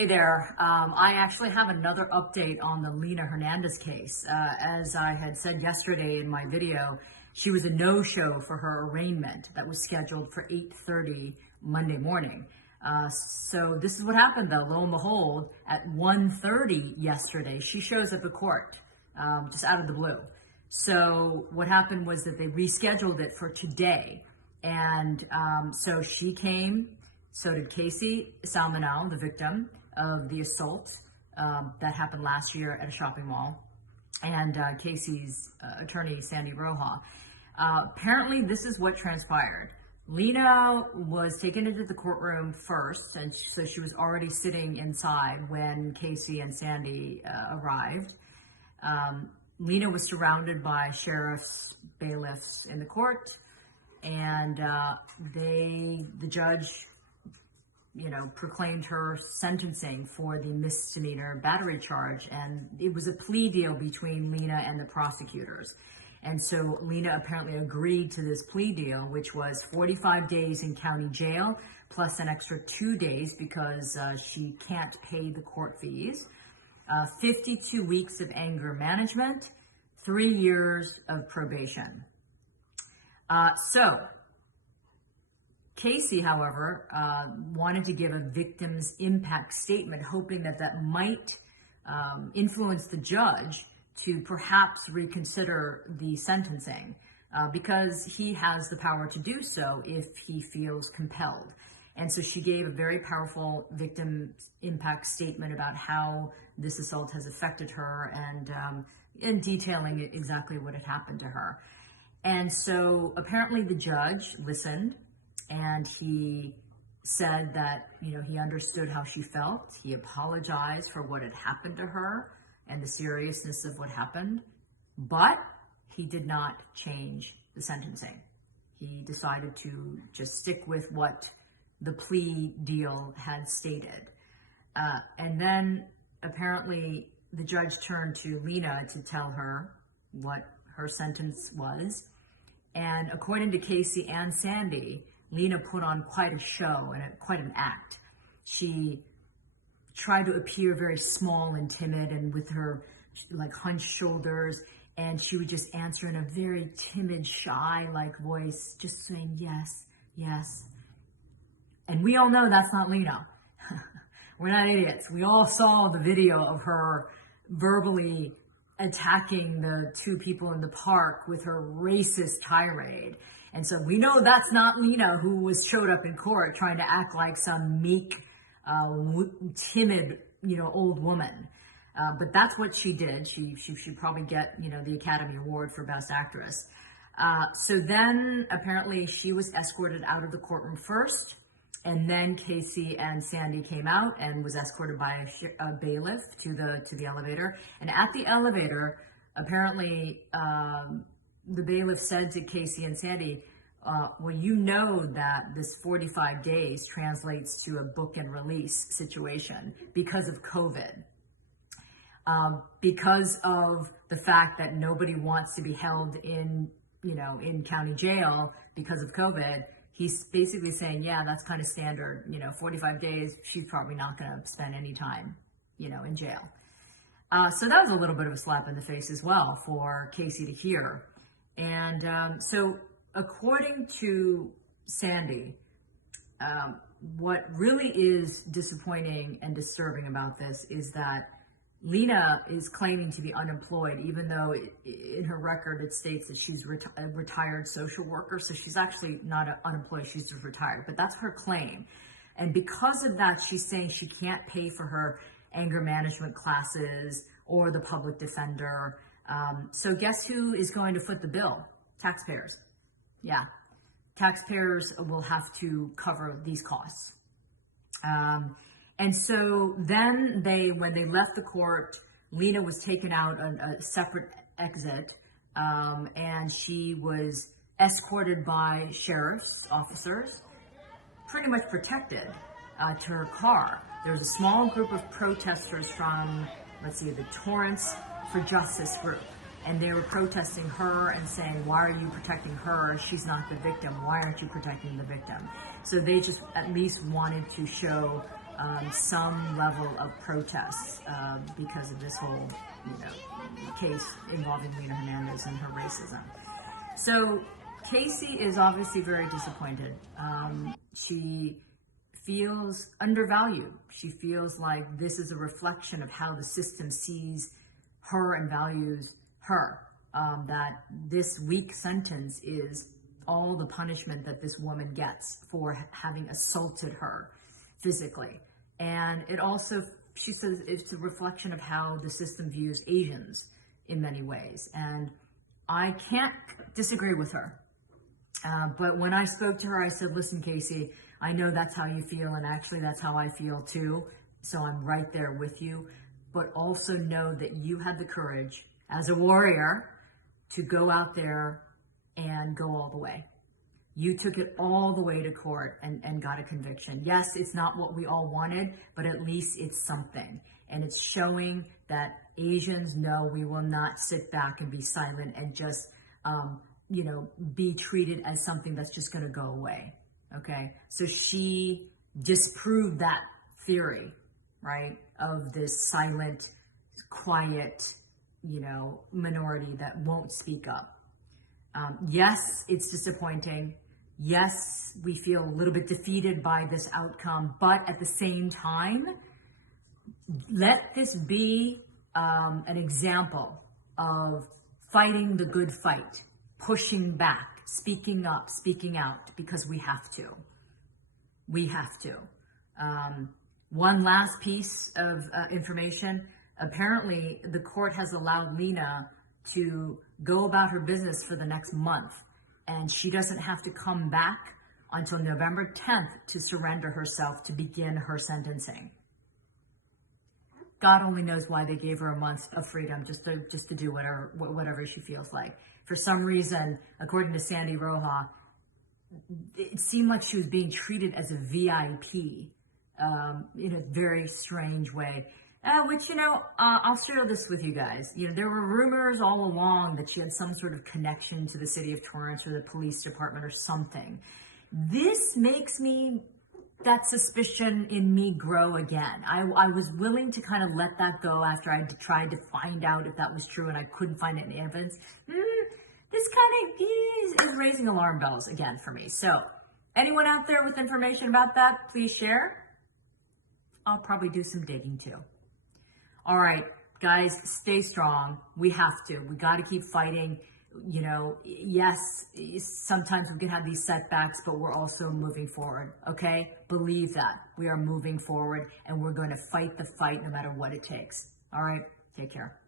Hey there. I actually have another update on the Lena Hernandez case. As I had said yesterday in my video, she was a no-show for her arraignment that was scheduled for 8:30 Monday morning. So this is what happened though. Lo and behold, at 1:30 yesterday, she shows up at court, just out of the blue. So what happened was that they rescheduled it for today. And so she came, so did Casey Salmonell, the victim of the assault that happened last year at a shopping mall, and Casey's attorney, Sandy Roja. Apparently, this is what transpired. Lena was taken into the courtroom first, and so she was already sitting inside when Casey and Sandy arrived. Lena was surrounded by sheriffs, bailiffs in the court, and the judge, proclaimed her sentencing for the misdemeanor battery charge, and it was a plea deal between Lena and the prosecutors. And so Lena apparently agreed to this plea deal, which was 45 days in county jail, plus an extra 2 days because she can't pay the court fees, 52 weeks of anger management, 3 years of probation. So Casey, however, wanted to give a victim's impact statement, hoping that that might influence the judge to perhaps reconsider the sentencing, because he has the power to do so if he feels compelled. And so she gave a very powerful victim impact statement about how this assault has affected her, and detailing exactly what had happened to her. And so apparently the judge listened, and he said that, he understood how she felt. He apologized for what had happened to her and the seriousness of what happened, but he did not change the sentencing. He decided to just stick with what the plea deal had stated. And then apparently the judge turned to Lena to tell her what her sentence was. And according to Casey and Sandy, Lena put on quite a show and quite an act. She tried to appear very small and timid, and with her hunched shoulders, and she would just answer in a very timid, shy voice, just saying yes, yes. And we all know that's not Lena. We're not idiots. We all saw the video of her verbally attacking the two people in the park with her racist tirade. And so we know that's not Lena, who showed up in court trying to act like some meek, timid, old woman. But that's what she did. She should probably get, the Academy Award for Best Actress. So then apparently she was escorted out of the courtroom first, and then Casey and Sandy came out and was escorted by a bailiff to the elevator. And at the elevator, apparently, the bailiff said to Casey and Sandy, well, you know that this 45 days translates to a book and release situation because of COVID. Because of the fact that nobody wants to be held in county jail because of COVID, he's basically saying, yeah, that's kind of standard. 45 days, she's probably not going to spend any time, in jail. So that was a little bit of a slap in the face as well for Casey to hear. And so according to Sandy, what really is disappointing and disturbing about this is that Lena is claiming to be unemployed, even though in her record it states that she's a retired social worker. So she's actually not unemployed, she's just retired. But that's her claim. And because of that, she's saying she can't pay for her anger management classes or the public defender. So guess who is going to foot the bill? Taxpayers. Yeah, taxpayers will have to cover these costs. And so then when they left the court, Lena was taken out on a separate exit, and she was escorted by sheriff's officers, pretty much protected, to her car. There was a small group of protesters from, the Torrance for Justice group. And they were protesting her and saying, why are you protecting her? She's not the victim. Why aren't you protecting the victim? So they just at least wanted to show some level of protest because of this whole, case involving Lena Hernandez and her racism. So Casey is obviously very disappointed. She feels undervalued. She feels like this is a reflection of how the system sees her and values her. That this weak sentence is all the punishment that this woman gets for having assaulted her physically. And it also, she says, it's a reflection of how the system views Asians in many ways. And I can't disagree with her. But when I spoke to her, I said, listen, Casey, I know that's how you feel, and actually that's how I feel too. So I'm right there with you. But also know that you had the courage as a warrior to go out there and go all the way. You took it all the way to court and got a conviction. Yes, it's not what we all wanted, but at least it's something. And it's showing that Asians know we will not sit back and be silent and just, be treated as something that's just going to go away. Okay. So she disproved that theory, right, of this silent, quiet, minority that won't speak up. Yes, it's disappointing. Yes, we feel a little bit defeated by this outcome, but at the same time, let this be an example of fighting the good fight, pushing back, speaking up, speaking out, because we have to. We have to. One last piece of information. Apparently, the court has allowed Lena to go about her business for the next month, and she doesn't have to come back until November 10th to surrender herself to begin her sentencing. God only knows why they gave her a month of freedom just to do whatever she feels like. For some reason, according to Sandy Roja, it seemed like she was being treated as a VIP in a very strange way. Which, I'll share this with you guys. There were rumors all along that she had some sort of connection to the city of Torrance or the police department or something. This makes that suspicion in me grow again. I was willing to kind of let that go after I tried to find out if that was true and I couldn't find any evidence. This kind of is raising alarm bells again for me. So anyone out there with information about that, please share. I'll probably do some digging too. All right, guys, stay strong. We have to. We got to keep fighting. Yes, sometimes we can have these setbacks, but we're also moving forward, okay? Believe that. We are moving forward, and we're going to fight the fight no matter what it takes. All right, take care.